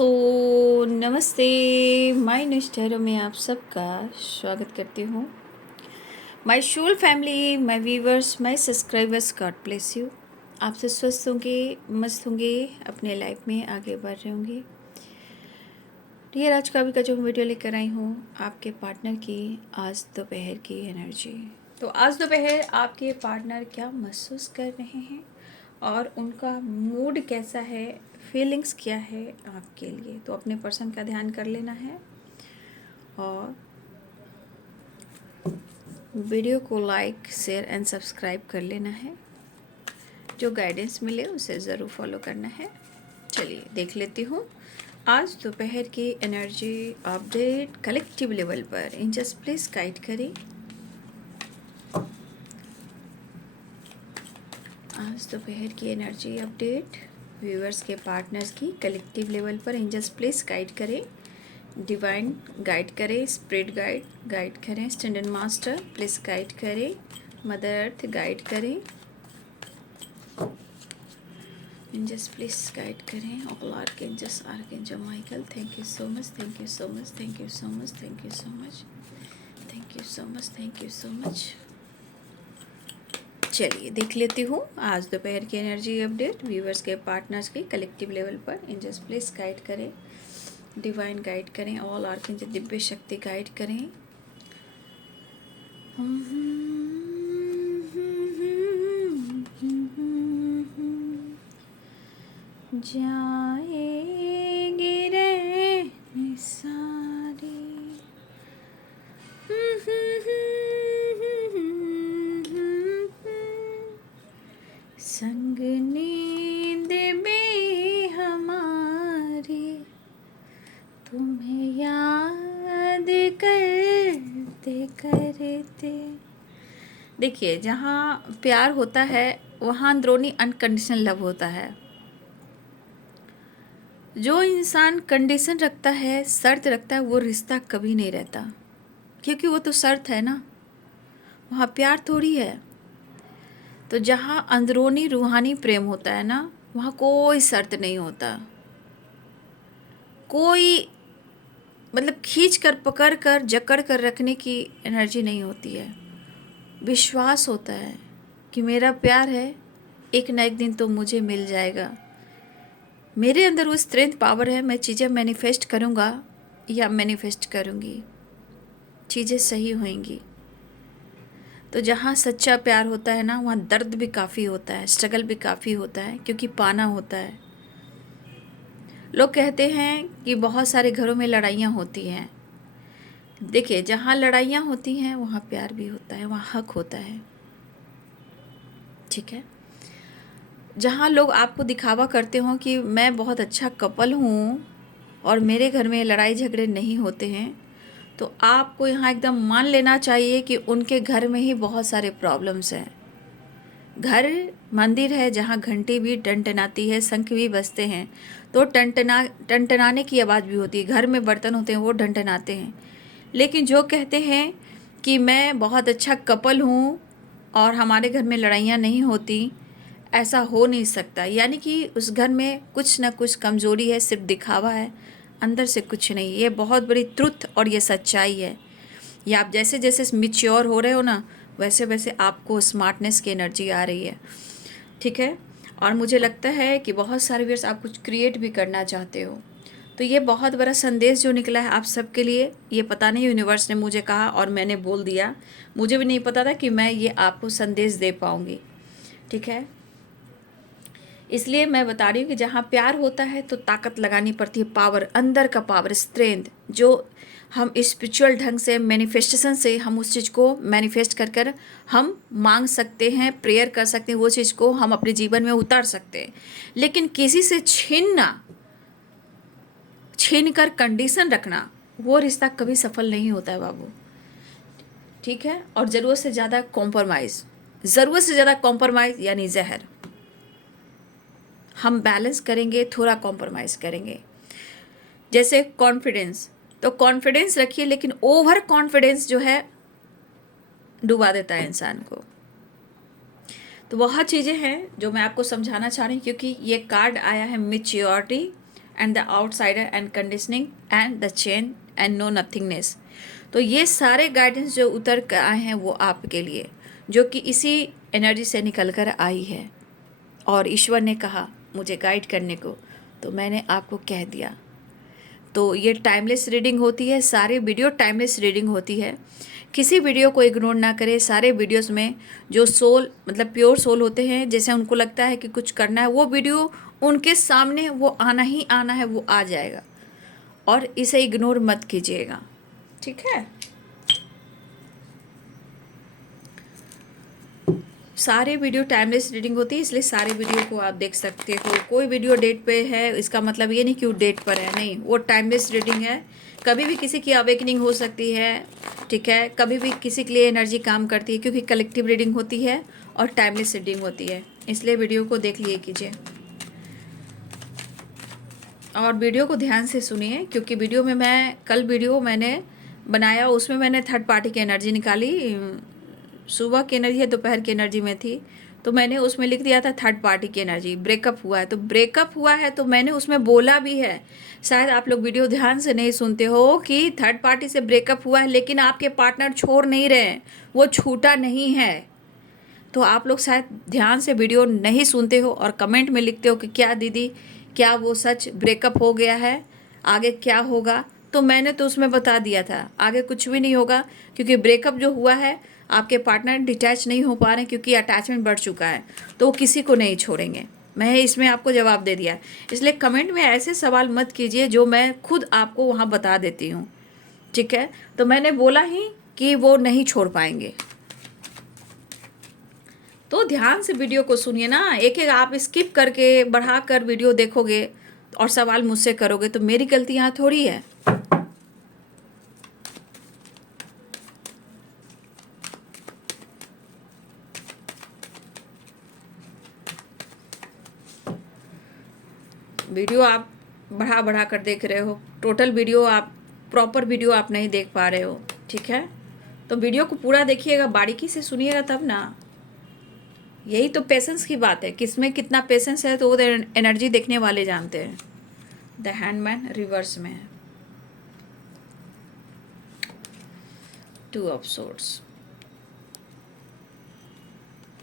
नमस्ते। माय निष्ठर में आप सबका स्वागत करती हूँ। My whole family, my viewers, my subscribers, God bless you. आपसे स्वस्थ होंगे, मस्त होंगे, अपने लाइफ में आगे बढ़ रहे होंगे। डियर, आज का जो वीडियो लेकर आई हूँ आपके पार्टनर की आज दोपहर की एनर्जी। तो आज दोपहर आपके पार्टनर क्या महसूस कर रहे हैं और उनका मूड कैसा है, फीलिंग्स क्या है आपके लिए। तो अपने पर्सन का ध्यान कर लेना है और वीडियो को लाइक, शेयर एंड सब्सक्राइब कर लेना है। जो गाइडेंस मिले उसे ज़रूर फॉलो करना है। चलिए देख लेती हूँ आज दोपहर की एनर्जी अपडेट कलेक्टिव लेवल पर। एंजल्स प्लीज गाइड करें आज दोपहर की एनर्जी अपडेट व्यूअर्स के पार्टनर्स की कलेक्टिव लेवल पर। एंजल्स प्लीज गाइड करें, डिवाइन गाइड करें, स्पिरिट गाइड करें, स्टैंडर्ड मास्टर प्लीज गाइड करें, मदर अर्थ गाइड करें। एंजल्स प्लीज गाइड करें, all archangels, archangel Michael, thank you so much, thank you so much, thank you so much, thank you so much, thank you so much, thank you so much. चलिए देख लेती हूँ आज दोपहर की energy update viewers के partners की collective level पर। एंजल्स प्लीज गाइड करें, डिवाइन गाइड करें, ऑल आर्कएंजल दिव्य शक्ति गाइड करें। जाएगी रहने सारी, संग नींद भी हमारी, तुम्हें याद करते करते। देखिए, जहाँ प्यार होता है वहाँ अंदरूनी अनकंडीशनल लव होता है। जो इंसान कंडीशन रखता है, शर्त रखता है, वो रिश्ता कभी नहीं रहता, क्योंकि वो तो शर्त है ना, वहाँ प्यार थोड़ी है। तो जहाँ अंदरूनी रूहानी प्रेम होता है ना, वहाँ कोई शर्त नहीं होता, कोई मतलब खींच कर, पकड़ कर, जकड़ कर रखने की एनर्जी नहीं होती है। विश्वास होता है कि मेरा प्यार है, एक ना एक दिन तो मुझे मिल जाएगा। मेरे अंदर वो स्ट्रेंथ पावर है, मैं चीज़ें मैनिफेस्ट करूँगा या मैनिफेस्ट करूँगी, चीज़ें सही होंगी। तो जहाँ सच्चा प्यार होता है ना, वहाँ दर्द भी काफ़ी होता है, स्ट्रगल भी काफ़ी होता है, क्योंकि पाना होता है। लोग कहते हैं कि बहुत सारे घरों में लड़ाइयाँ होती हैं। देखिए, जहाँ लड़ाइयाँ होती हैं वहाँ प्यार भी होता है, वहाँ हक होता है, ठीक है। जहाँ लोग आपको दिखावा करते हो कि मैं बहुत अच्छा कपल हूँ और मेरे घर में लड़ाई झगड़े नहीं होते हैं, तो आपको यहाँ एकदम मान लेना चाहिए कि उनके घर में ही बहुत सारे प्रॉब्लम्स हैं। घर मंदिर है जहाँ घंटी भी टनटनाती है, शंख भी बजते हैं, तो टनटनाने की आवाज़ भी होती है। घर में बर्तन होते हैं वो टनटनाते हैं। लेकिन जो कहते हैं कि मैं बहुत अच्छा कपल हूँ और हमारे घर में लड़ाइयाँ नहीं होती, ऐसा हो नहीं सकता। यानी कि उस घर में कुछ ना कुछ कमज़ोरी है, सिर्फ दिखावा है, अंदर से कुछ नहीं। ये बहुत बड़ी ट्रुथ और ये सच्चाई है। ये आप जैसे जैसे मिच्योर हो रहे हो ना, वैसे वैसे आपको स्मार्टनेस की एनर्जी आ रही है, ठीक है। और मुझे लगता है कि बहुत सारे व्यूअर्स आप कुछ क्रिएट भी करना चाहते हो। तो ये बहुत बड़ा संदेश जो निकला है आप सबके लिए। ये पता नहीं यूनिवर्स ने मुझे कहा और मैंने बोल दिया, मुझे भी नहीं पता था कि मैं ये आपको संदेश दे पाऊँगी, ठीक है। इसलिए मैं बता रही हूँ कि जहाँ प्यार होता है तो ताकत लगानी पड़ती है, पावर, अंदर का पावर, स्ट्रेंथ, जो हम स्पिरिचुअल ढंग से, मैनिफेस्टेशन से हम उस चीज़ को मैनिफेस्ट कर कर हम मांग सकते हैं, प्रेयर कर सकते हैं, वो चीज़ को हम अपने जीवन में उतार सकते हैं। लेकिन किसी से छीन कर कंडीशन रखना, वो रिश्ता कभी सफल नहीं होता है बाबू, ठीक है। और ज़रूरत से ज़्यादा कॉम्प्रोमाइज़, ज़रूरत से ज़्यादा कॉम्प्रोमाइज़ यानी जहर। हम बैलेंस करेंगे, थोड़ा कॉम्प्रोमाइज़ करेंगे। जैसे कॉन्फिडेंस, तो कॉन्फिडेंस रखिए, लेकिन ओवर कॉन्फिडेंस जो है डुबा देता है इंसान को। तो बहुत चीज़ें हैं जो मैं आपको समझाना चाह रही हूँ, क्योंकि ये कार्ड आया है maturity and the outsider and conditioning and the chain and no nothingness. तो ये सारे गाइडेंस जो उतर कर आए हैं वो आपके लिए, जो कि इसी एनर्जी से निकल कर आई है। और ईश्वर ने कहा मुझे गाइड करने को, तो मैंने आपको कह दिया। तो ये टाइमलेस रीडिंग होती है, सारे वीडियो टाइमलेस रीडिंग होती है। किसी वीडियो को इग्नोर ना करें। सारे वीडियोस में जो सोल मतलब प्योर सोल होते हैं, जैसे उनको लगता है कि कुछ करना है, वो वीडियो उनके सामने वो आना ही आना है, वो आ जाएगा, और इसे इग्नोर मत कीजिएगा, ठीक है। सारे वीडियो टाइमलेस रीडिंग होती है, इसलिए सारे वीडियो को आप देख सकते हो। कोई वीडियो डेट पे है इसका मतलब ये नहीं कि वो डेट पर है, नहीं, वो टाइमलेस रीडिंग है। कभी भी किसी की अवेकनिंग हो सकती है, ठीक है, कभी भी किसी के लिए एनर्जी काम करती है, क्योंकि कलेक्टिव रीडिंग होती है और टाइमलेस रीडिंग होती है, इसलिए वीडियो को देख लिए कीजिए और वीडियो को ध्यान से सुनिए। क्योंकि वीडियो में कल वीडियो मैंने बनाया, उसमें मैंने थर्ड पार्टी की एनर्जी निकाली। सुबह की एनर्जी है, दोपहर की एनर्जी में थी, तो मैंने उसमें लिख दिया था थर्ड पार्टी की एनर्जी। ब्रेकअप हुआ है, तो ब्रेकअप हुआ है तो मैंने उसमें बोला भी है। शायद आप लोग वीडियो ध्यान से नहीं सुनते हो कि थर्ड पार्टी से ब्रेकअप हुआ है, लेकिन आपके पार्टनर छोड़ नहीं रहे, वो छूटा नहीं है। तो आप लोग शायद ध्यान से वीडियो नहीं सुनते हो और कमेंट में लिखते हो कि क्या दीदी, क्या वो सच ब्रेकअप हो गया है, आगे क्या होगा। तो मैंने तो उसमें बता दिया था आगे कुछ भी नहीं होगा, क्योंकि ब्रेकअप जो हुआ है, आपके पार्टनर डिटैच नहीं हो पा रहे, क्योंकि अटैचमेंट बढ़ चुका है, तो वो किसी को नहीं छोड़ेंगे। मैं इसमें आपको जवाब दे दिया, इसलिए कमेंट में ऐसे सवाल मत कीजिए जो मैं खुद आपको वहाँ बता देती हूँ, ठीक है। तो मैंने बोला ही कि वो नहीं छोड़ पाएंगे। तो ध्यान से वीडियो को सुनिए ना, एक एक आप स्किप करके बढ़ा कर वीडियो देखोगे और सवाल मुझसे करोगे, तो मेरी गलती यहाँ थोड़ी है। वीडियो आप बढ़ा बढ़ा कर देख रहे हो, टोटल वीडियो आप प्रॉपर वीडियो आप नहीं देख पा रहे हो, ठीक है। तो वीडियो को पूरा देखिएगा, बारीकी से सुनिएगा, तब ना। यही तो पेशेंस की बात है, किसमें कितना पेशेंस है, तो वो एनर्जी देखने वाले जानते हैं। द हैंडमैन रिवर्स में है, टू ऑफ सोर्ड्स।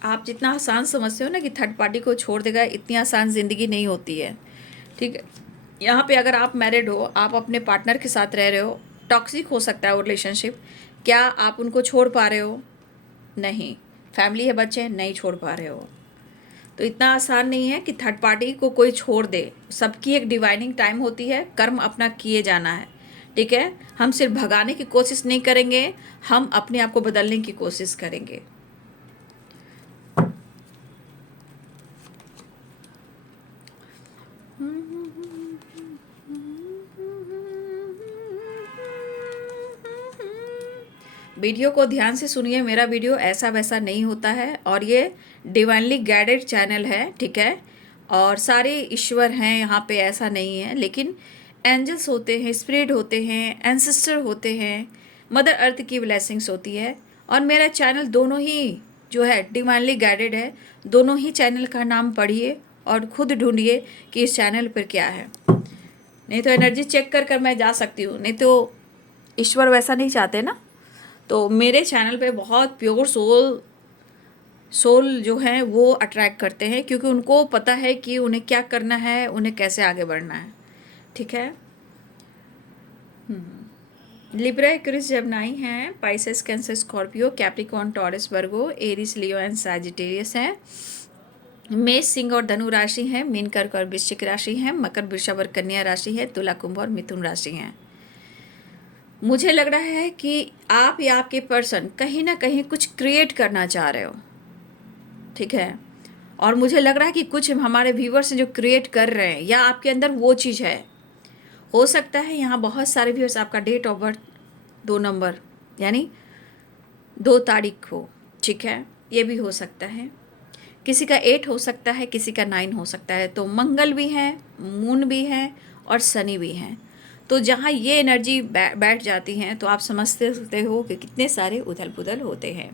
आप जितना आसान समझते हो ना कि थर्ड पार्टी को छोड़ देगा, इतनी आसान ज़िंदगी नहीं होती है, ठीक है। यहाँ पे अगर आप मैरिड हो, आप अपने पार्टनर के साथ रह रहे हो, टॉक्सिक हो सकता है वो रिलेशनशिप, क्या आप उनको छोड़ पा रहे हो? नहीं। फैमिली है, बच्चे हैं, नहीं छोड़ पा रहे हो। तो इतना आसान नहीं है कि थर्ड पार्टी को कोई छोड़ दे। सबकी एक डिवाइनिंग टाइम होती है, कर्म अपना किए जाना है, ठीक है। हम सिर्फ भगाने की कोशिश नहीं करेंगे, हम अपने आप को बदलने की कोशिश करेंगे। वीडियो को ध्यान से सुनिए, मेरा वीडियो ऐसा वैसा नहीं होता है, और ये डिवाइनली गाइडेड चैनल है, ठीक है। और सारे ईश्वर हैं यहाँ पे, ऐसा नहीं है, लेकिन एंजल्स होते हैं, स्पिरिट होते हैं, एंसेस्टर होते हैं, मदर अर्थ की ब्लेसिंग्स होती है। और मेरा चैनल दोनों ही जो है डिवाइनली गाइडेड है। दोनों ही चैनल का नाम पढ़िए और खुद ढूंढिए कि इस चैनल पर क्या है। नहीं तो एनर्जी चेक कर कर मैं जा सकती हूँ, नहीं तो ईश्वर वैसा नहीं चाहते ना। तो मेरे चैनल पे बहुत प्योर सोल जो है वो अट्रैक्ट करते हैं, क्योंकि उनको पता है कि उन्हें क्या करना है, उन्हें कैसे आगे बढ़ना है, ठीक है। लिब्रा, एक्वेरियस, जेमिनी हैं, Pisces, Cancer, Scorpio, Capricorn, Taurus, Virgo, Aries, Leo and Sagittarius हैं। मेष, सिंह और धनु राशि है। मीन, कर्क और वृश्चिक राशि है। मकर, वृषभ और कन्या राशि है। तुला, कुंभ और मिथुन राशि है। मुझे लग रहा है कि आप या आपके पर्सन कहीं ना कहीं कुछ क्रिएट करना चाह रहे हो, ठीक है। और मुझे लग रहा है कि कुछ हमारे व्यूवर्स जो क्रिएट कर रहे हैं, या आपके अंदर वो चीज़ है। हो सकता है यहाँ बहुत सारे व्यूअर्स आपका डेट ऑफ बर्थ 2 नंबर यानी 2 तारीख हो, ठीक है, ये भी हो सकता है। किसी का 8 हो सकता है, किसी का 9 हो सकता है। तो मंगल भी है, मून भी है और शनि भी हैं। तो जहाँ ये एनर्जी बैठ जाती हैं, तो आप समझते हो कि कितने सारे उथल पुथल होते हैं।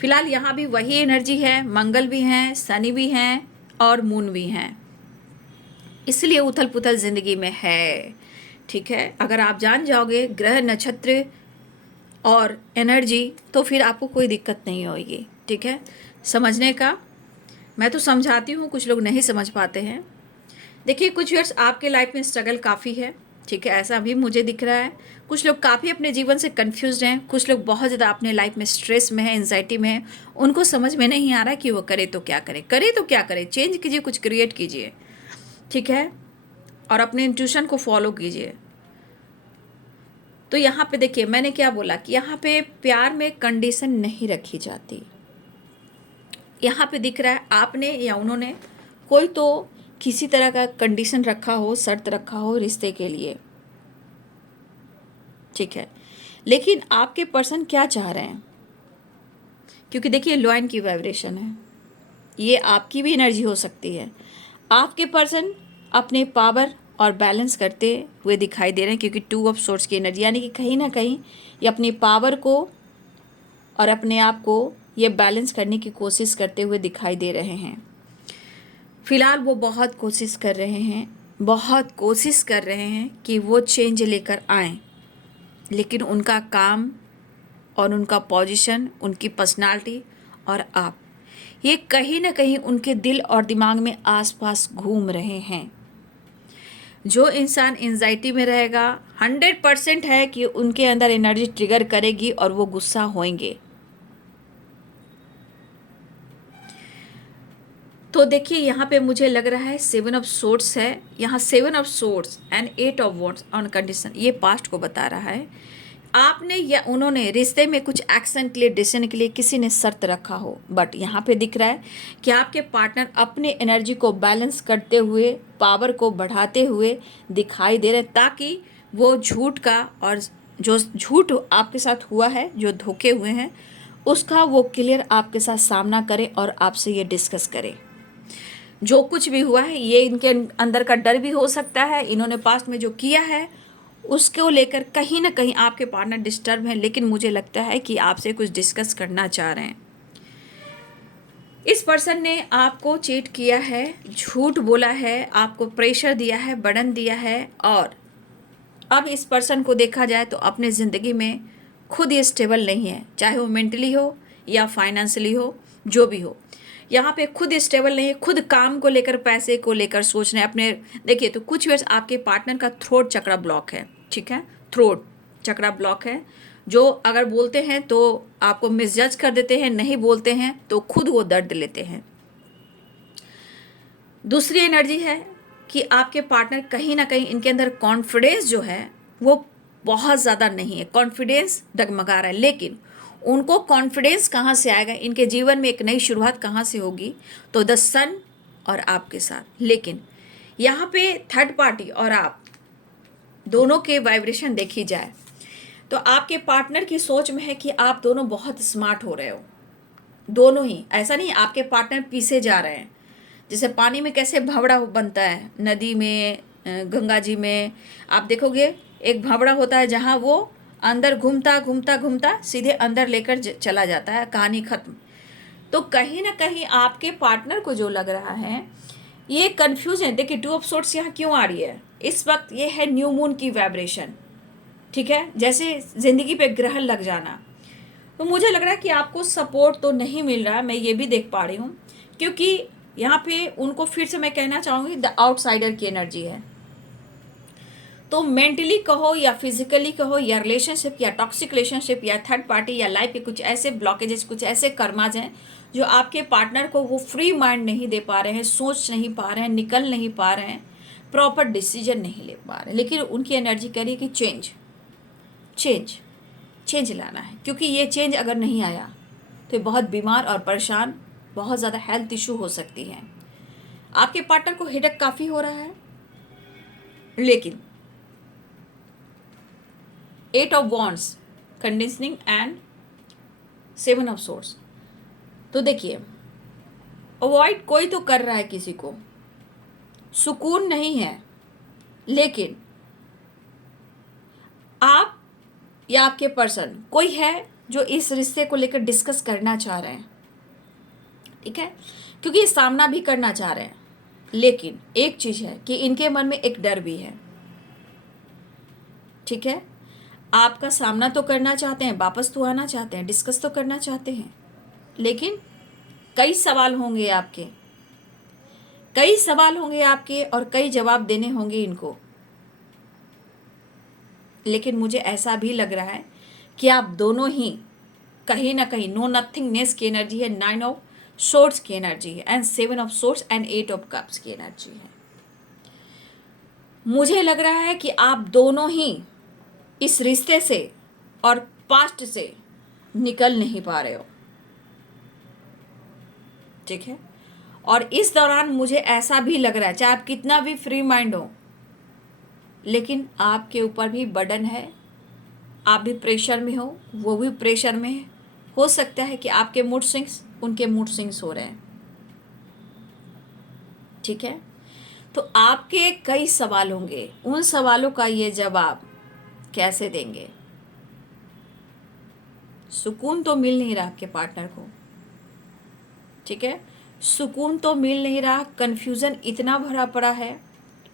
फिलहाल यहाँ भी वही एनर्जी है, मंगल भी हैं, शनि भी हैं और मून भी हैं। इसलिए उथल पुथल ज़िंदगी में है। ठीक है, अगर आप जान जाओगे ग्रह नक्षत्र और एनर्जी तो फिर आपको कोई दिक्कत नहीं होगी। ठीक है, समझने का मैं तो समझाती हूँ, कुछ लोग नहीं समझ पाते हैं। देखिए, कुछ ईयर्स आपके लाइफ में स्ट्रगल काफ़ी है। ठीक है, ऐसा भी मुझे दिख रहा है। कुछ लोग काफ़ी अपने जीवन से कंफ्यूज्ड हैं, कुछ लोग बहुत ज़्यादा अपने लाइफ में स्ट्रेस में है, एंजाइटी में है। उनको समझ में नहीं आ रहा कि वो करे तो क्या करे, करे तो क्या करे। चेंज कीजिए, कुछ क्रिएट कीजिए। ठीक है, और अपने इंट्यूशन को फॉलो कीजिए। तो यहाँ पे देखिए, मैंने क्या बोला कि यहाँ पे प्यार में कंडीशन नहीं रखी जाती। यहाँ पे दिख रहा है आपने या उन्होंने कोई तो किसी तरह का कंडीशन रखा हो, शर्त रखा हो रिश्ते के लिए। ठीक है, लेकिन आपके पर्सन क्या चाह रहे हैं? क्योंकि देखिए, लॉयन की वाइब्रेशन है, ये आपकी भी एनर्जी हो सकती है। आपके पर्सन अपने पावर और बैलेंस करते हुए दिखाई दे रहे हैं, क्योंकि 2 ऑफ सोर्स की एनर्जी, यानी कि कहीं ना कहीं ये अपनी पावर को और अपने आप को ये बैलेंस करने की कोशिश करते हुए दिखाई दे रहे हैं। फिलहाल वो बहुत कोशिश कर रहे हैं, बहुत कोशिश कर रहे हैं कि वो चेंज लेकर आएँ, लेकिन उनका काम और उनका पोजीशन, उनकी पर्सनालिटी और आप, ये कहीं ना कहीं उनके दिल और दिमाग में आसपास घूम रहे हैं। जो इंसान एंजाइटी में रहेगा, 100% है कि उनके अंदर एनर्जी ट्रिगर करेगी और वो गुस्सा होंगे। तो देखिए, यहाँ पे मुझे लग रहा है 7 ऑफ सोर्ड्स है, यहाँ 7 of swords and 8 of wands on condition, ये पास्ट को बता रहा है। आपने या उन्होंने रिश्ते में कुछ एक्शन के लिए, डिसीजन के लिए किसी ने शर्त रखा हो, बट यहाँ पे दिख रहा है कि आपके पार्टनर अपने एनर्जी को बैलेंस करते हुए, पावर को बढ़ाते हुए दिखाई दे रहे हैं, ताकि वो झूठ का, और जो झूठ आपके साथ हुआ है, जो धोखे हुए हैं, उसका वो क्लियर आपके साथ सामना करें और आपसे ये डिस्कस करें। जो कुछ भी हुआ है, ये इनके अंदर का डर भी हो सकता है, इन्होंने पास्ट में जो किया है उसको लेकर कहीं ना कहीं आपके पार्टनर डिस्टर्ब हैं, लेकिन मुझे लगता है कि आपसे कुछ डिस्कस करना चाह रहे हैं। इस पर्सन ने आपको चीट किया है, झूठ बोला है, आपको प्रेशर दिया है, बर्डन दिया है, और अब इस पर्सन को देखा जाए तो अपने ज़िंदगी में खुद ये स्टेबल नहीं है, चाहे वो मेंटली हो या फाइनेंशियली हो, जो भी हो। यहाँ पे खुद स्टेबल नहीं है, खुद काम को लेकर, पैसे को लेकर सोच रहे हैं अपने। देखिए, तो कुछ वर्ष आपके पार्टनर का थ्रोट चक्रा ब्लॉक है। ठीक है, थ्रोट चक्रा ब्लॉक है, जो अगर बोलते हैं तो आपको मिसजज कर देते हैं, नहीं बोलते हैं तो खुद वो दर्द लेते हैं। दूसरी एनर्जी है कि आपके पार्टनर कहीं ना कहीं, इनके अंदर कॉन्फिडेंस जो है वो बहुत ज़्यादा नहीं है, कॉन्फिडेंस डगमगा रहा है। लेकिन उनको कॉन्फिडेंस कहाँ से आएगा, इनके जीवन में एक नई शुरुआत कहाँ से होगी? तो द सन और आपके साथ। लेकिन यहाँ पे थर्ड पार्टी और आप दोनों के वाइब्रेशन देखी जाए तो आपके पार्टनर की सोच में है कि आप दोनों बहुत स्मार्ट हो रहे हो, दोनों ही। ऐसा नहीं आपके पार्टनर पीछे जा रहे हैं, जैसे पानी में कैसे भंवड़ा बनता है, नदी में, गंगा जी में आप देखोगे एक भंवड़ा होता है, जहाँ वो अंदर घूमता घूमता घूमता सीधे अंदर लेकर चला जाता है, कहानी खत्म। तो कहीं ना कहीं आपके पार्टनर को जो लग रहा है, ये कंफ्यूज है। देखिए, 2 ऑफ सोर्ड्स यहाँ क्यों आ रही है इस वक्त? ये है न्यू मून की वाइब्रेशन। ठीक है, जैसे ज़िंदगी पे ग्रहण लग जाना। तो मुझे लग रहा है कि आपको सपोर्ट तो नहीं मिल रहा है, मैं ये भी देख पा रही हूँ, क्योंकि यहाँ पे उनको फिर से मैं कहना चाहूँगी द आउटसाइडर की एनर्जी है। तो मेंटली कहो या फिजिकली कहो, या रिलेशनशिप या टॉक्सिक रिलेशनशिप या थर्ड पार्टी या लाइफ के कुछ ऐसे ब्लॉकेजेस, कुछ ऐसे कर्माज हैं जो आपके पार्टनर को वो फ्री माइंड नहीं दे पा रहे हैं, सोच नहीं पा रहे हैं, निकल नहीं पा रहे हैं, प्रॉपर डिसीजन नहीं ले पा रहे हैं। लेकिन उनकी एनर्जी कह रही है कि चेंज चेंज चेंज लाना है, क्योंकि ये चेंज अगर नहीं आया तो ये बहुत बीमार और परेशान, बहुत ज़्यादा हेल्थ इशू हो सकती है। आपके पार्टनर को हेडेक काफ़ी हो रहा है। लेकिन 8 of wands conditioning and 7 of source, तो देखिए, अवॉइड कोई तो कर रहा है किसी को, सुकून नहीं है। लेकिन आप या आपके पर्सन कोई है जो इस रिश्ते को लेकर डिस्कस करना चाह रहे हैं। ठीक है, क्योंकि ये सामना भी करना चाह रहे हैं। लेकिन एक चीज़ है कि इनके मन में एक डर भी है। ठीक है, आपका सामना तो करना चाहते हैं, वापस तो आना चाहते हैं, डिस्कस तो करना चाहते हैं, लेकिन कई सवाल होंगे आपके, कई सवाल होंगे आपके और कई जवाब देने होंगे इनको। लेकिन मुझे ऐसा भी लग रहा है कि आप दोनों ही कहीं ना कहीं नो नथिंगनेस की एनर्जी है, 9 ऑफ सोर्ड्स की एनर्जी है, and 7 of swords and 8 of cups की एनर्जी है। मुझे लग रहा है कि आप दोनों ही इस रिश्ते से और पास्ट से निकल नहीं पा रहे हो। ठीक है, और इस दौरान मुझे ऐसा भी लग रहा है, चाहे आप कितना भी फ्री माइंड हो, लेकिन आपके ऊपर भी बर्डन है, आप भी प्रेशर में हो, वो भी प्रेशर में है। हो सकता है कि आपके मूड स्विंग्स उनके मूड स्विंग्स हो रहे हैं। ठीक है, तो आपके कई सवाल होंगे, उन सवालों का ये जवाब कैसे देंगे? सुकून तो मिल नहीं रहा आपके पार्टनर को। ठीक है, सुकून तो मिल नहीं रहा, कन्फ्यूज़न इतना भरा पड़ा है,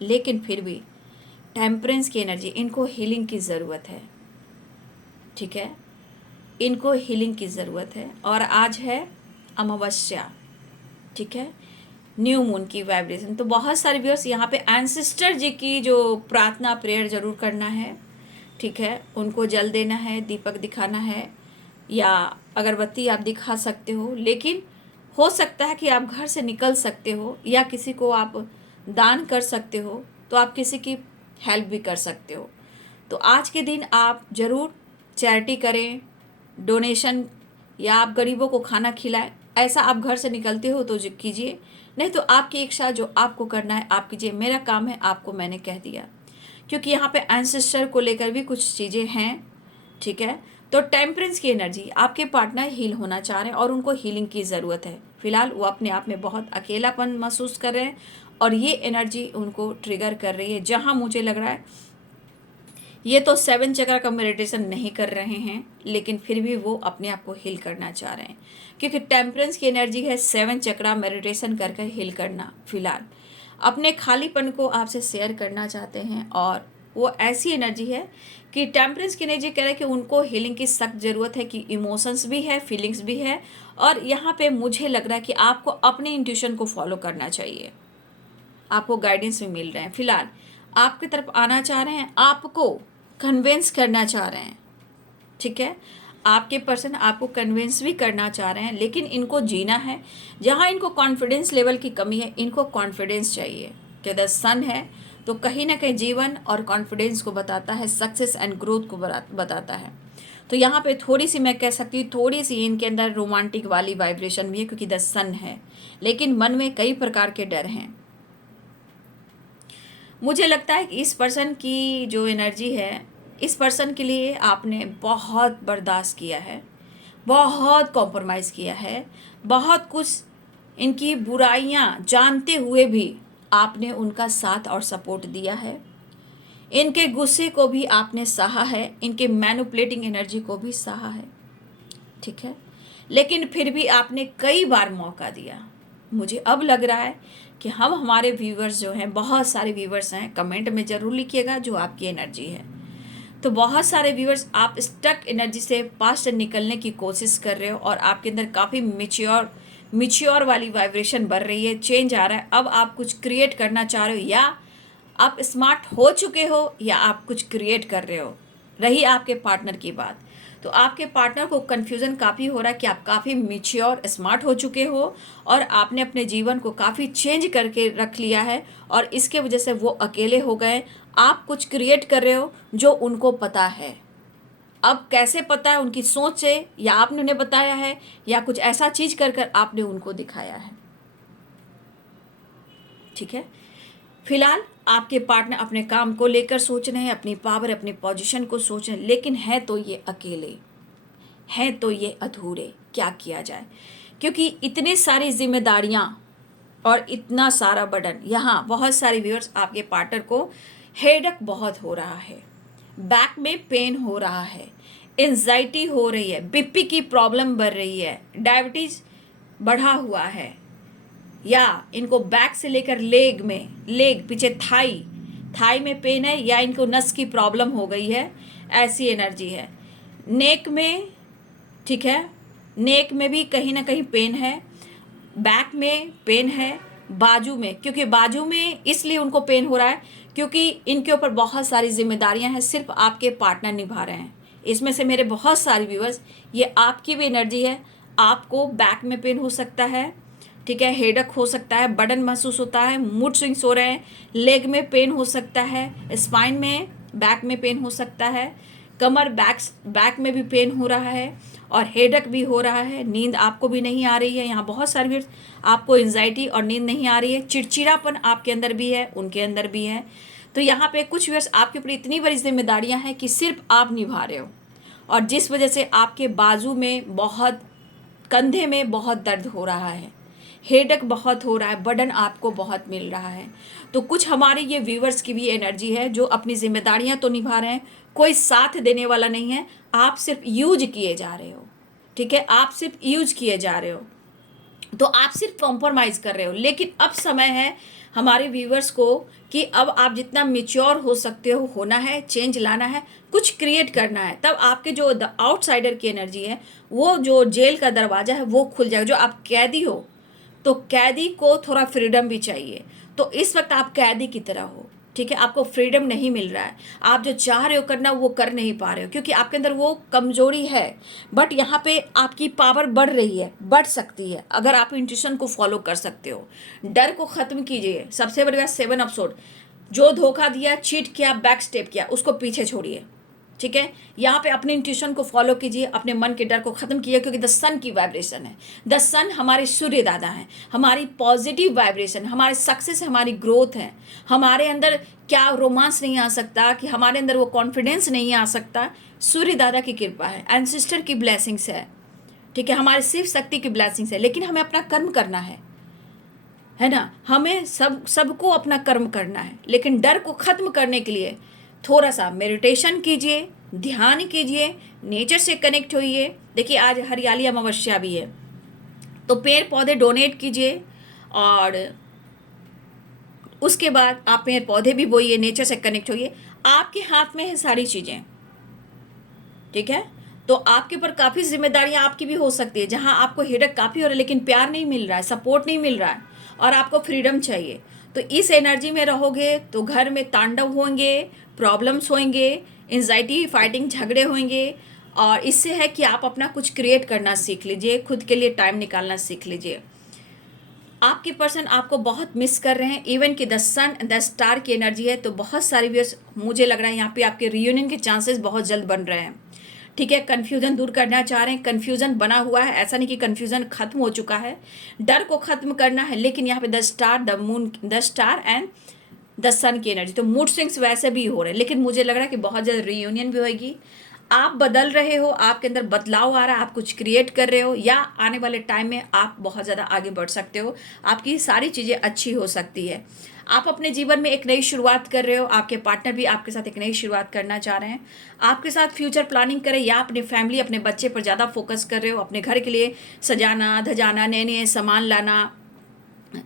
लेकिन फिर भी टेम्परेंस की एनर्जी, इनको हीलिंग की ज़रूरत है। ठीक है, इनको हीलिंग की ज़रूरत है। और आज है अमावस्या। ठीक है, न्यू मून की वाइब्रेशन। तो बहुत सारे व्यूअर्स यहाँ पे एंसेस्टर जी की जो प्रार्थना प्रेयर ज़रूर करना है। ठीक है, उनको जल देना है, दीपक दिखाना है, या अगरबत्ती आप दिखा सकते हो। लेकिन हो सकता है कि आप घर से निकल सकते हो या किसी को आप दान कर सकते हो, तो आप किसी की हेल्प भी कर सकते हो। तो आज के दिन आप ज़रूर चैरिटी करें, डोनेशन, या आप गरीबों को खाना खिलाएं। ऐसा आप घर से निकलते हो तो कीजिए, नहीं तो आपकी इच्छा जो आपको करना है आप कीजिए। मेरा काम है आपको मैंने कह दिया, क्योंकि यहाँ पे एंसेस्टर को लेकर भी कुछ चीज़ें हैं। ठीक है, तो टेम्परेंस की एनर्जी, आपके पार्टनर हील होना चाह रहे हैं और उनको हीलिंग की ज़रूरत है। फिलहाल वो अपने आप में बहुत अकेलापन महसूस कर रहे हैं और ये एनर्जी उनको ट्रिगर कर रही है। जहाँ मुझे लग रहा है ये तो 7 चक्र का मेडिटेशन नहीं कर रहे हैं, लेकिन फिर भी वो अपने आप को हील करना चाह रहे हैं, क्योंकि टेम्परेंस की एनर्जी है 7 चक्र मेडिटेशन करके हील करना। फिलहाल अपने खालीपन को आपसे शेयर करना चाहते हैं, और वो ऐसी एनर्जी है कि टेम्परेंस की एनर्जी कह रहे हैं कि उनको हीलिंग की सख्त ज़रूरत है, कि इमोशंस भी है, फीलिंग्स भी है। और यहाँ पे मुझे लग रहा है कि आपको अपने इंट्यूशन को फॉलो करना चाहिए, आपको गाइडेंस भी मिल रहे हैं। फिलहाल आपकी तरफ आना चाह रहे हैं, आपको कन्विंस करना चाह रहे हैं। ठीक है, आपके पर्सन आपको कन्विंस भी करना चाह रहे हैं, लेकिन इनको जीना है। जहाँ इनको कॉन्फिडेंस लेवल की कमी है, इनको कॉन्फिडेंस चाहिए। कि द सन है तो कहीं ना कहीं जीवन और कॉन्फिडेंस को बताता है, सक्सेस एंड ग्रोथ को बताता है। तो यहाँ पे थोड़ी सी मैं कह सकती हूँ, थोड़ी सी इनके अंदर रोमांटिक वाली वाइब्रेशन भी है, क्योंकि द सन है, लेकिन मन में कई प्रकार के डर हैं। मुझे लगता है कि इस पर्सन की जो एनर्जी है, इस पर्सन के लिए आपने बहुत बर्दाश्त किया है, बहुत कॉम्प्रोमाइज़ किया है, बहुत कुछ इनकी बुराइयां जानते हुए भी आपने उनका साथ और सपोर्ट दिया है। इनके गुस्से को भी आपने सहा है, इनके मैनिपुलेटिंग एनर्जी को भी सहा है। ठीक है, लेकिन फिर भी आपने कई बार मौका दिया। मुझे अब लग रहा है कि हम हमारे व्यूवर्स जो हैं, बहुत सारे व्यूवर्स हैं, कमेंट में ज़रूर लिखिएगा जो आपकी एनर्जी है। तो बहुत सारे व्यूवर्स आप स्टक एनर्जी से पास से निकलने की कोशिश कर रहे हो, और आपके अंदर काफ़ी मिच्योर वाली वाइब्रेशन बढ़ रही है, चेंज आ रहा है। अब आप कुछ क्रिएट करना चाह रहे हो, या आप स्मार्ट हो चुके हो, या आप कुछ क्रिएट कर रहे हो। रही आपके पार्टनर की बात, तो आपके पार्टनर को कन्फ्यूज़न काफ़ी हो रहा है कि आप काफ़ी मिच्योर स्मार्ट हो चुके हो, और आपने अपने जीवन को काफ़ी चेंज करके रख लिया है, और इसके वजह से वो अकेले हो गए। आप कुछ क्रिएट कर रहे हो जो उनको पता है। अब कैसे पता है? उनकी सोच से, या आपने उन्हें बताया है, या कुछ ऐसा चीज़ कर कर आपने उनको दिखाया है। ठीक है, फिलहाल आपके पार्टनर अपने काम को लेकर सोच रहे हैं, अपनी पावर, अपनी पोजीशन को सोच रहे हैं, लेकिन है तो ये अकेले, है तो ये अधूरे। क्या किया जाए? क्योंकि इतनी सारी जिम्मेदारियां और इतना सारा बर्डन। यहाँ बहुत सारे व्यूअर्स, आपके पार्टनर को हेडेक बहुत हो रहा है, बैक में पेन हो रहा है, एंजाइटी हो रही है, बीपी की प्रॉब्लम बढ़ रही है, डायबिटीज बढ़ा हुआ है, या इनको बैक से लेकर लेग पीछे थाई में पेन है, या इनको नस की प्रॉब्लम हो गई है, ऐसी एनर्जी है। नेक में, ठीक है, नेक में भी कहीं ना कहीं पेन है, बैक में पेन है, बाजू में, क्योंकि बाजू में इसलिए उनको पेन हो रहा है क्योंकि इनके ऊपर बहुत सारी जिम्मेदारियां हैं, सिर्फ आपके पार्टनर निभा रहे हैं। इसमें से मेरे बहुत सारे व्यूअर्स, ये आपकी भी एनर्जी है। आपको बैक में पेन हो सकता है, ठीक है, हेडक हो सकता है, बर्डन महसूस होता है, मूड स्विंग्स हो रहे हैं, लेग में पेन हो सकता है, स्पाइन में, बैक में पेन हो सकता है, कमर बैक में भी पेन हो रहा है, और हेडक भी हो रहा है। नींद आपको भी नहीं आ रही है, यहाँ बहुत सारे व्यूअर्स आपको एंजाइटी और नींद नहीं आ रही है, चिड़चिड़ापन आपके अंदर भी है, उनके अंदर भी है। तो यहाँ पे कुछ व्यूअर्स आपके ऊपर इतनी बड़ी जिम्मेदारियाँ हैं कि सिर्फ आप निभा रहे हो, और जिस वजह से आपके बाजू में बहुत, कंधे में बहुत दर्द हो रहा है, हेडक बहुत हो रहा है, बर्डन आपको बहुत मिल रहा है। तो कुछ हमारे ये व्यूवर्स की भी एनर्जी है जो अपनी जिम्मेदारियां तो निभा रहे हैं, कोई साथ देने वाला नहीं है, आप सिर्फ यूज किए जा रहे हो, ठीक है, आप सिर्फ यूज किए जा रहे हो, तो आप सिर्फ कॉम्प्रोमाइज कर रहे हो। लेकिन अब समय है हमारे व्यूवर्स को कि अब आप जितना मेच्योर हो सकते हो होना है, चेंज लाना है, कुछ क्रिएट करना है, तब आपके जो द आउटसाइडर की एनर्जी है, वो जो जेल का दरवाजा है वो खुल जाएगा। जो आप कैदी हो, तो कैदी को थोड़ा फ्रीडम भी चाहिए, तो इस वक्त आप कैदी की तरह हो, ठीक है, आपको फ्रीडम नहीं मिल रहा है, आप जो चाह रहे हो करना वो कर नहीं पा रहे हो, क्योंकि आपके अंदर वो कमजोरी है। बट यहाँ पे आपकी पावर बढ़ रही है, बढ़ सकती है अगर आप इंट्यूशन को फॉलो कर सकते हो। डर को ख़त्म कीजिए। सबसे बड़ी बात 7 एपिसोड, जो धोखा दिया, चीट किया, बैक स्टेप किया, उसको पीछे छोड़िए, ठीक है। यहाँ पे अपने इंट्यूशन को फॉलो कीजिए, अपने मन के डर को खत्म कीजिए, क्योंकि द सन की वाइब्रेशन है, द सन हमारे सूर्य दादा हैं, हमारी पॉजिटिव वाइब्रेशन, हमारे सक्सेस, हमारी ग्रोथ है। हमारे अंदर क्या रोमांस नहीं आ सकता, कि हमारे अंदर वो कॉन्फिडेंस नहीं आ सकता, सूर्य दादा की कृपा है, एंसेस्टर की ब्लेसिंग्स है, ठीक है, हमारे शिव शक्ति की ब्लेसिंग्स है। लेकिन हमें अपना कर्म करना है ना, हमें सबको अपना कर्म करना है। लेकिन डर को खत्म करने के लिए थोड़ा सा मेडिटेशन कीजिए, ध्यान कीजिए, नेचर से कनेक्ट होइए। देखिए आज हरियाली अमावस्या भी है, तो पेड़ पौधे डोनेट कीजिए, और उसके बाद आप पेड़ पौधे भी बोइए, नेचर से कनेक्ट होइए। आपके हाथ में है सारी चीज़ें, ठीक है। तो आपके ऊपर काफ़ी जिम्मेदारियां आपकी भी हो सकती है, जहां आपको हेडक काफ़ी हो रहा है, लेकिन प्यार नहीं मिल रहा है, सपोर्ट नहीं मिल रहा है, और आपको फ्रीडम चाहिए। तो इस एनर्जी में रहोगे तो घर में तांडव होंगे, प्रॉब्लम्स होंगे, एंजाइटी, फाइटिंग, झगड़े होंगे। और इससे है कि आप अपना कुछ क्रिएट करना सीख लीजिए, खुद के लिए टाइम निकालना सीख लीजिए। आपके पर्सन आपको बहुत मिस कर रहे हैं, इवन कि द सन द स्टार की एनर्जी है। तो बहुत सारे व्यूअर्स, मुझे लग रहा है यहाँ पे आपके रियूनियन के चांसेस बहुत जल्द बन रहे हैं, ठीक है। कन्फ्यूजन दूर करना चाह रहे हैं, कन्फ्यूजन बना हुआ है, ऐसा नहीं कि कन्फ्यूजन खत्म हो चुका है, डर को खत्म करना है। लेकिन यहाँ पे the star, the moon, the star and the sun की एनर्जी, तो मूड स्विंग्स वैसे भी हो रहे हैं, लेकिन मुझे लग रहा है कि बहुत जल्द रियूनियन भी होगी। आप बदल रहे हो, आपके अंदर बदलाव आ रहा है, आप कुछ क्रिएट कर रहे हो, या आने वाले टाइम में आप बहुत ज़्यादा आगे बढ़ सकते हो, आपकी सारी चीज़ें अच्छी हो सकती है। आप अपने जीवन में एक नई शुरुआत कर रहे हो, आपके पार्टनर भी आपके साथ एक नई शुरुआत करना चाह रहे हैं, आपके साथ फ्यूचर प्लानिंग करें, या अपनी फैमिली, अपने बच्चे पर ज़्यादा फोकस कर रहे हो, अपने घर के लिए सजाना धजाना, नए नए सामान लाना,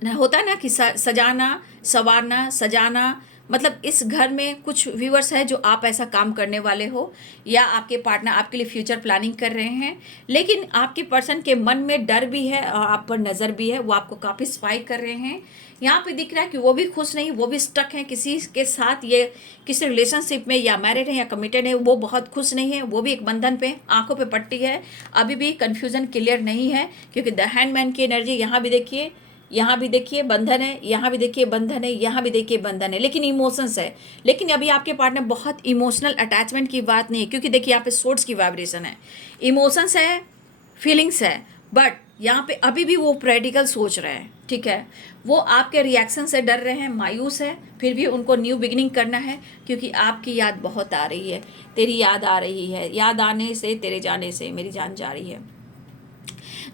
होता है ना कि सजाना संवारना सजाना, मतलब इस घर में कुछ व्यूअर्स है जो आप ऐसा काम करने वाले हो, या आपके पार्टनर आपके लिए फ्यूचर प्लानिंग कर रहे हैं। लेकिन आपके पर्सन के मन में डर भी है और आप पर नज़र भी है, वो आपको काफ़ी स्पाई कर रहे हैं। यहाँ पे दिख रहा है कि वो भी खुश नहीं, वो भी स्टक हैं किसी के साथ, ये किसी रिलेशनशिप में, या मैरिड है या कमिटेड है, वो बहुत खुश नहीं है, वो भी एक बंधन पे, आंखों पे पट्टी है, अभी भी कन्फ्यूजन क्लियर नहीं है। क्योंकि द हैंडमैन की एनर्जी, यहाँ भी देखिए, यहाँ भी देखिए बंधन है, यहाँ भी देखिए बंधन है, यहाँ भी देखिए बंधन है, लेकिन इमोशंस है। लेकिन अभी आपके पार्टनर बहुत इमोशनल अटैचमेंट की बात नहीं है, क्योंकि देखिए यहाँ पे सोर्स की वाइब्रेशन है, इमोशंस है, फीलिंग्स है, बट यहाँ पे अभी भी वो प्रैक्टिकल सोच रहे हैं, ठीक है। वो आपके रिएक्शन से डर रहे हैं, मायूस है, फिर भी उनको न्यू बिगिनिंग करना है, क्योंकि आपकी याद बहुत आ रही है, तेरी याद आ रही है, याद आने से तेरे जाने से मेरी जान जा रही है।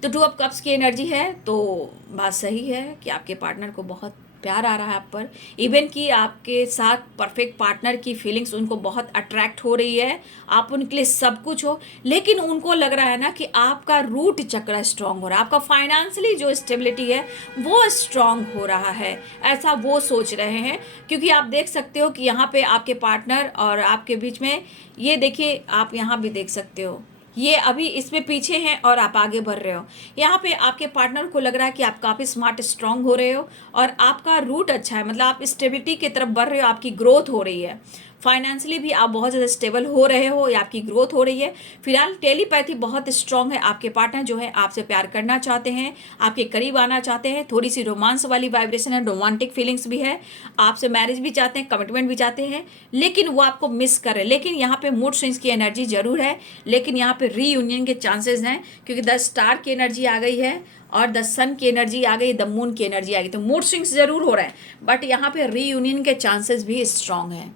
तो 2 ऑफ कप्स की एनर्जी है, तो बात सही है कि आपके पार्टनर को बहुत प्यार आ रहा है आप पर, इवन कि आपके साथ परफेक्ट पार्टनर की फीलिंग्स उनको बहुत अट्रैक्ट हो रही है, आप उनके लिए सब कुछ हो, लेकिन उनको लग रहा है ना कि आपका रूट चक्र स्ट्रांग हो रहा है, आपका फाइनेंशियली जो स्टेबिलिटी है वो स्ट्रांग हो रहा है, ऐसा वो सोच रहे हैं। क्योंकि आप देख सकते हो कि यहाँ पे आपके पार्टनर और आपके बीच में, ये देखिए आप यहाँ भी देख सकते हो, ये अभी इसमें पीछे हैं और आप आगे बढ़ रहे हो। यहाँ पे आपके पार्टनर को लग रहा है कि आप काफ़ी स्मार्ट स्ट्रांग हो रहे हो और आपका रूट अच्छा है, मतलब आप स्टेबिलिटी की तरफ बढ़ रहे हो, आपकी ग्रोथ हो रही है, फाइनेंशियली भी आप बहुत ज़्यादा स्टेबल हो रहे हो या आपकी ग्रोथ हो रही है। फिलहाल टेलीपैथी बहुत स्ट्रांग है, आपके पार्टनर जो है आपसे प्यार करना चाहते हैं, आपके करीब आना चाहते हैं, थोड़ी सी रोमांस वाली वाइब्रेशन है, रोमांटिक फीलिंग्स भी है, आपसे मैरिज भी चाहते हैं, कमिटमेंट भी चाहते हैं, लेकिन वो आपको मिस कर रहे हैं। लेकिन यहाँ पे मूड स्विंग्स की एनर्जी जरूर है, लेकिन यहाँ पे रीयूनियन के चांसेस हैं, क्योंकि द स्टार की एनर्जी आ गई है और द सन की एनर्जी आ गई, द मून की एनर्जी आ गई, तो मूड स्विंग्स जरूर हो रहा है, बट यहाँ पे रीयूनियन के चांसेस भी स्ट्रांग हैं।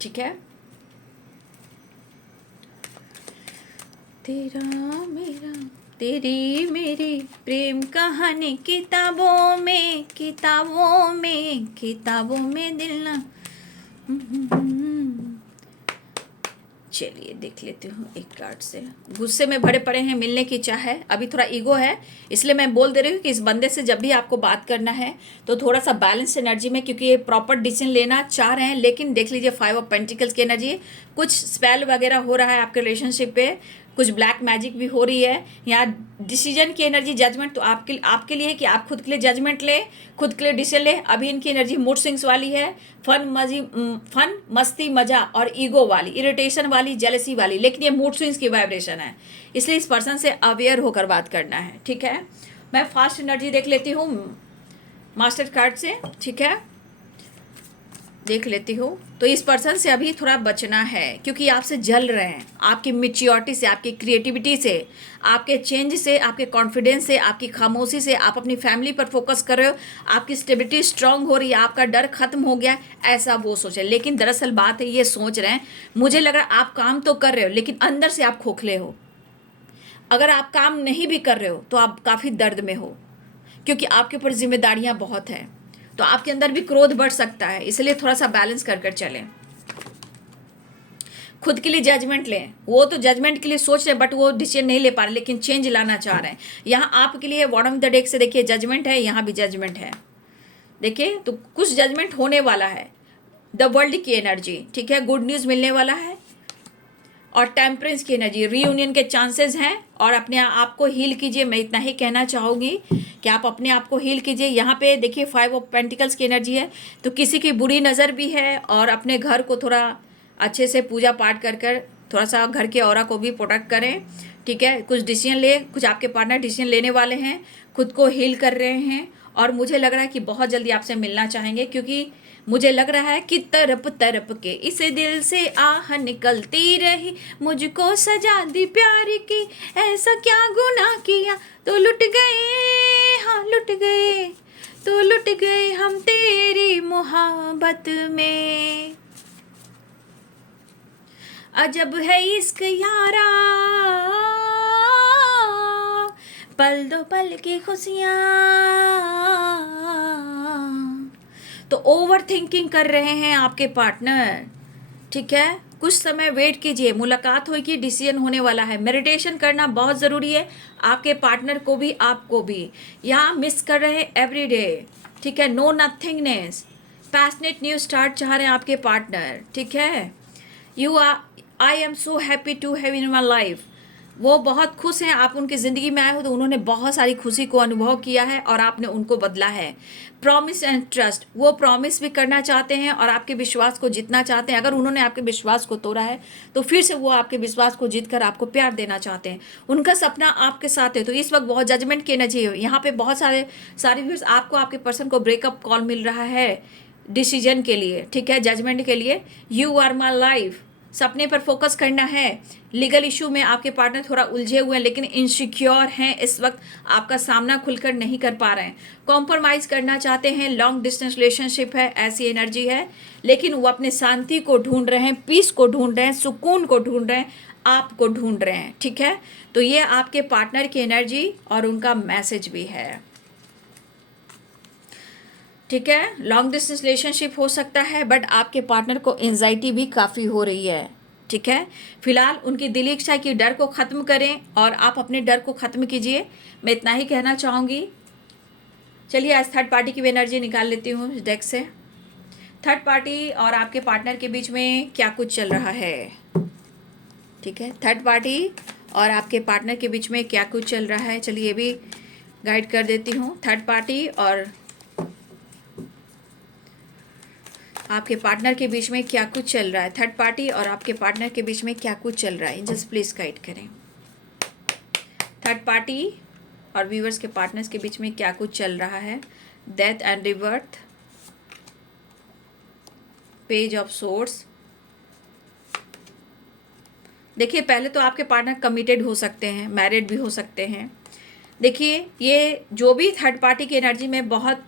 ठीक है, तेरा मेरा तेरी मेरी प्रेम कहानी किताबों में दिल ना। चलिए देख लेती हूँ एक कार्ड से। गुस्से में भरे पड़े हैं, मिलने की चाह है, अभी थोड़ा ईगो है, इसलिए मैं बोल दे रही हूँ कि इस बंदे से जब भी आपको बात करना है तो थोड़ा सा बैलेंस एनर्जी में, क्योंकि ये प्रॉपर डिसीजन लेना चाह रहे हैं। लेकिन देख लीजिए 5 ऑफ पेंटिकल्स की एनर्जी, कुछ स्पेल वगैरह हो रहा है आपके रिलेशनशिप पे, कुछ ब्लैक मैजिक भी हो रही है यहाँ। डिसीजन की एनर्जी, जजमेंट तो आपके लिए है कि आप खुद के लिए जजमेंट ले, खुद के लिए डिसीजन ले। अभी इनकी एनर्जी मूड स्विंग्स वाली है, फन मस्ती मजा और ईगो वाली, इरिटेशन वाली, जेलसी वाली, लेकिन ये मूड स्विंग्स की वाइब्रेशन है, इसलिए इस पर्सन से अवेयर होकर बात करना है। ठीक है, मैं फास्ट एनर्जी देख लेती हूँ मास्टर कार्ड से। ठीक है, देख लेती हूँ। तो इस पर्सन से अभी थोड़ा बचना है, क्योंकि आपसे जल रहे हैं, आपकी मैच्योरिटी से, आपकी क्रिएटिविटी से, आपके चेंज से, आपके कॉन्फिडेंस से, आपकी खामोशी से। आप अपनी फैमिली पर फोकस कर रहे हो, आपकी स्टेबिलिटी स्ट्रांग हो रही है, आपका डर खत्म हो गया, ऐसा वो सोचे। लेकिन दरअसल बात है, ये सोच रहे हैं, मुझे लग रहा है आप काम तो कर रहे हो, लेकिन अंदर से आप खोखले हो। अगर आप काम नहीं भी कर रहे हो तो आप काफ़ी दर्द में हो, क्योंकि आपके ऊपर जिम्मेदारियां बहुत हैं, तो आपके अंदर भी क्रोध बढ़ सकता है, इसलिए थोड़ा सा बैलेंस कर कर चलें। खुद के लिए जजमेंट लें, वो तो जजमेंट के लिए सोच रहे हैं बट वो डिसीजन नहीं ले पा रहे, लेकिन चेंज लाना चाह रहे हैं। यहाँ आपके लिए बॉटम ऑफ द डेक से देखिए जजमेंट है, यहाँ भी जजमेंट है, देखिए तो कुछ जजमेंट होने वाला है। द वर्ल्ड की एनर्जी, ठीक है, गुड न्यूज़ मिलने वाला है, और टेम्परेंस की एनर्जी, रीयूनियन के चांसेस हैं। और अपने आप को हील कीजिए, मैं इतना ही कहना चाहूँगी कि आप अपने आप को हील कीजिए। यहाँ पे देखिए 5 ऑफ पेंटिकल्स की एनर्जी है, तो किसी की बुरी नज़र भी है, और अपने घर को थोड़ा अच्छे से पूजा पाठ कर कर थोड़ा सा घर के ऑरा को भी प्रोटेक्ट करें। ठीक है, कुछ डिसीजन ले, कुछ आपके पार्टनर डिसीजन लेने वाले हैं, खुद को हील कर रहे हैं, और मुझे लग रहा है कि बहुत जल्दी आपसे मिलना चाहेंगे, क्योंकि मुझे लग रहा है कि तरप तरप के इस दिल से आह निकलती रही, मुझको सजा दी प्यार की, ऐसा क्या गुनाह किया तो लुट गए, हाँ लुट गए, तो लुट गए हम तेरी मोहब्बत में। अजब है इश्क यारा, पल दो पल की खुशियाँ। तो ओवर थिंकिंग कर रहे हैं आपके पार्टनर। ठीक है, कुछ समय वेट कीजिए, मुलाकात होगी, डिसीजन होने वाला है। मेडिटेशन करना बहुत ज़रूरी है, आपके पार्टनर को भी आपको भी। यहाँ मिस कर रहे हैं एवरी डे। ठीक है, no nothingness, passionate new start चाह रहे हैं आपके पार्टनर। ठीक है, you are, I am so happy to have in my life, वो बहुत खुश हैं, आप उनकी ज़िंदगी में आए हो तो उन्होंने बहुत सारी खुशी को अनुभव किया है और आपने उनको बदला है। प्रॉमिस एंड ट्रस्ट, वो प्रॉमिस भी करना चाहते हैं और आपके विश्वास को जीतना चाहते हैं। अगर उन्होंने आपके विश्वास को तोड़ा है तो फिर से वो आपके विश्वास को जीत कर आपको प्यार देना चाहते हैं। उनका सपना आपके साथ है, तो इस वक्त बहुत जजमेंट की एनर्जी है। यहाँ पे बहुत सारी व्यूअर्स, आपको आपके पर्सन को ब्रेकअप कॉल मिल रहा है डिसीजन के लिए। ठीक है, जजमेंट के लिए। यू आर माई लाइफ, सपने पर फोकस करना है। लीगल इशू में आपके पार्टनर थोड़ा उलझे हुए हैं, लेकिन इनसिक्योर हैं इस वक्त, आपका सामना खुलकर नहीं कर पा रहे हैं। कॉम्प्रोमाइज करना चाहते हैं, लॉन्ग डिस्टेंस रिलेशनशिप है, ऐसी एनर्जी है, लेकिन वो अपने शांति को ढूंढ रहे हैं, पीस को ढूंढ रहे हैं, सुकून को ढूंढ रहे हैं, आपको ढूंढ रहे हैं। ठीक है, तो ये आपके पार्टनर की एनर्जी और उनका मैसेज भी है। ठीक है, लॉन्ग डिस्टेंस रिलेशनशिप हो सकता है, बट आपके पार्टनर को एंजाइटी भी काफ़ी हो रही है। ठीक है, फिलहाल उनकी दिली इच्छा है कि डर को ख़त्म करें और आप अपने डर को ख़त्म कीजिए। मैं इतना ही कहना चाहूँगी। चलिए आज थर्ड पार्टी की भी एनर्जी निकाल लेती हूँ इस डेक से। थर्ड पार्टी और आपके पार्टनर के बीच में क्या कुछ चल रहा है। ठीक है, थर्ड पार्टी और आपके पार्टनर के बीच में क्या कुछ चल रहा है, चलिए ये भी गाइड कर देती हूँ। थर्ड पार्टी और आपके पार्टनर के बीच में क्या कुछ चल रहा है। थर्ड पार्टी और आपके पार्टनर के बीच में क्या कुछ चल रहा है, जस्ट प्लीज़ गाइड करें। थर्ड पार्टी और व्यूअर्स के पार्टनर्स के बीच में क्या कुछ चल रहा है। Death and rebirth, page of source. देखिए पहले तो आपके पार्टनर कमिटेड हो सकते हैं, मैरिड भी हो सकते हैं। देखिए ये जो भी थर्ड पार्टी की एनर्जी में बहुत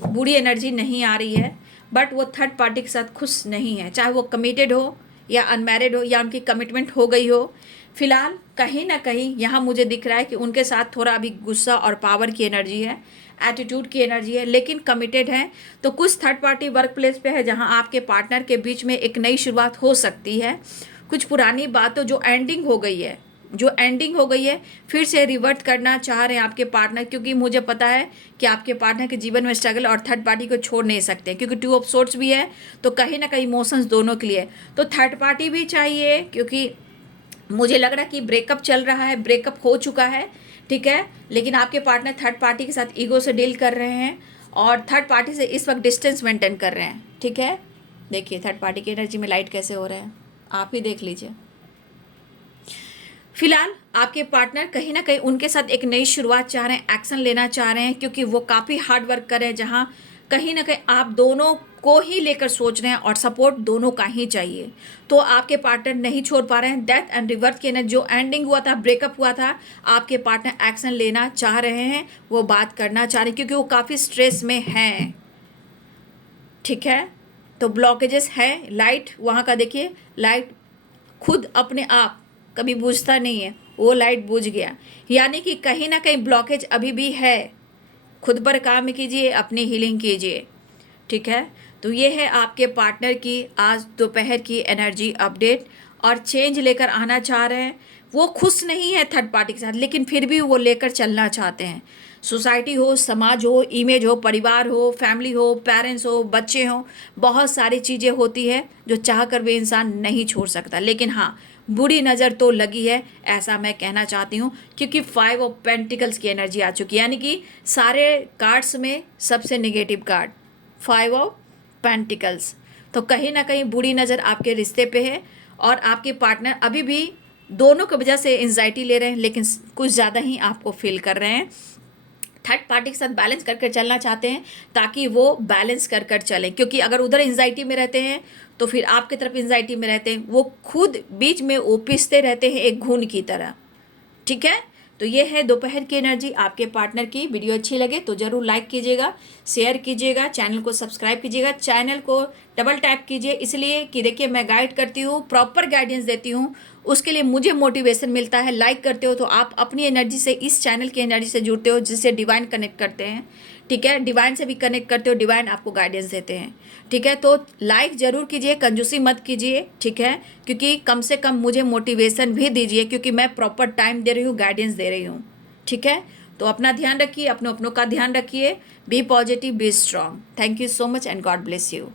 बुरी एनर्जी नहीं आ रही है, बट वो थर्ड पार्टी के साथ खुश नहीं है, चाहे वो कमिटेड हो या अनमैरिड हो या उनकी कमिटमेंट हो गई हो। फिलहाल कहीं ना कहीं यहाँ मुझे दिख रहा है कि उनके साथ थोड़ा अभी गुस्सा और पावर की एनर्जी है, एटीट्यूड की एनर्जी है, लेकिन कमिटेड है। तो कुछ थर्ड पार्टी वर्क प्लेस पे है जहाँ आपके पार्टनर के बीच में एक नई शुरुआत हो सकती है। कुछ पुरानी बातों जो एंडिंग हो गई है, फिर से रिवर्ट करना चाह रहे हैं आपके पार्टनर, क्योंकि मुझे पता है कि आपके पार्टनर के जीवन में स्ट्रगल और थर्ड पार्टी को छोड़ नहीं सकते, क्योंकि टू ऑफ सोर्ड्स भी है, तो कहीं ना कहीं इमोशंस दोनों के लिए तो थर्ड पार्टी भी चाहिए। क्योंकि मुझे लग रहा है कि ब्रेकअप चल रहा है, ब्रेकअप हो चुका है। ठीक है, लेकिन आपके पार्टनर थर्ड पार्टी के साथ ईगो से डील कर रहे हैं और थर्ड पार्टी से इस वक्त डिस्टेंस मेंटेन कर रहे हैं। ठीक है, देखिए थर्ड पार्टी की एनर्जी में लाइट कैसे हो रहा है, आप ही देख लीजिए। फिलहाल आपके पार्टनर कहीं ना कहीं उनके साथ एक नई शुरुआत चाह रहे हैं, एक्शन लेना चाह रहे हैं, क्योंकि वो काफ़ी हार्ड वर्क कर रहे हैं, जहाँ कहीं ना कहीं आप दोनों को ही लेकर सोच रहे हैं और सपोर्ट दोनों का ही चाहिए। तो आपके पार्टनर नहीं छोड़ पा रहे हैं। डेथ एंड रिवर्थ के जो एंडिंग हुआ था, ब्रेकअप हुआ था, आपके पार्टनर एक्शन लेना चाह रहे हैं, वो बात करना चाह रहे हैं, क्योंकि वो काफ़ी स्ट्रेस में हैं। ठीक है, तो ब्लॉकेजेस है। लाइट वहाँ का देखिए, लाइट खुद अपने आप कभी बुझता नहीं है, वो लाइट बुझ गया, यानी कि कहीं ना कहीं ब्लॉकेज अभी भी है। खुद पर काम कीजिए, अपनी हीलिंग कीजिए। ठीक है, तो ये है आपके पार्टनर की आज दोपहर की एनर्जी अपडेट। और चेंज लेकर आना चाह रहे हैं, वो खुश नहीं है थर्ड पार्टी के साथ, लेकिन फिर भी वो लेकर चलना चाहते हैं। सोसाइटी हो, समाज हो, इमेज हो, परिवार हो, फैमिली हो, पेरेंट्स हो, बच्चे हों, बहुत सारी चीज़ें होती है जो चाह कर भी इंसान नहीं छोड़ सकता। लेकिन हाँ, बुरी नज़र तो लगी है, ऐसा मैं कहना चाहती हूँ, क्योंकि 5 ऑफ पेंटिकल्स की एनर्जी आ चुकी है, यानी कि सारे कार्ड्स में सबसे नेगेटिव कार्ड 5 ऑफ पेंटिकल्स। तो कहीं ना कहीं बुरी नज़र आपके रिश्ते पे है और आपके पार्टनर अभी भी दोनों की वजह से एंजाइटी ले रहे हैं, लेकिन कुछ ज़्यादा ही आपको फील कर रहे हैं। थर्ड पार्टी के साथ बैलेंस कर चलना चाहते हैं, ताकि वो बैलेंस कर चलें, क्योंकि अगर उधर एंजाइटी में रहते हैं तो फिर आपकी तरफ एंजाइटी में रहते हैं, वो खुद बीच में वो पिसते रहते हैं एक घून की तरह। ठीक है, तो ये है दोपहर की एनर्जी आपके पार्टनर की। वीडियो अच्छी लगे तो ज़रूर लाइक कीजिएगा, शेयर कीजिएगा, चैनल को सब्सक्राइब कीजिएगा, चैनल को डबल टैप कीजिए, इसलिए कि देखिए मैं गाइड करती हूँ, प्रॉपर गाइडेंस देती हूँ, उसके लिए मुझे मोटिवेशन मिलता है। लाइक करते हो तो आप अपनी एनर्जी से, इस चैनल की एनर्जी से जुड़ते हो, जिससे डिवाइन कनेक्ट करते हैं। ठीक है, डिवाइन से भी कनेक्ट करते हो, डिवाइन आपको गाइडेंस देते हैं। ठीक है, तो लाइक ज़रूर कीजिए, कंजूसी मत कीजिए। ठीक है, क्योंकि कम से कम मुझे मोटिवेशन भी दीजिए, क्योंकि मैं प्रॉपर टाइम दे रही हूँ, गाइडेंस दे रही हूँ। ठीक है, तो अपना ध्यान रखिए, अपनों का ध्यान रखिए। Be positive, be strong. Thank you so much and God bless you.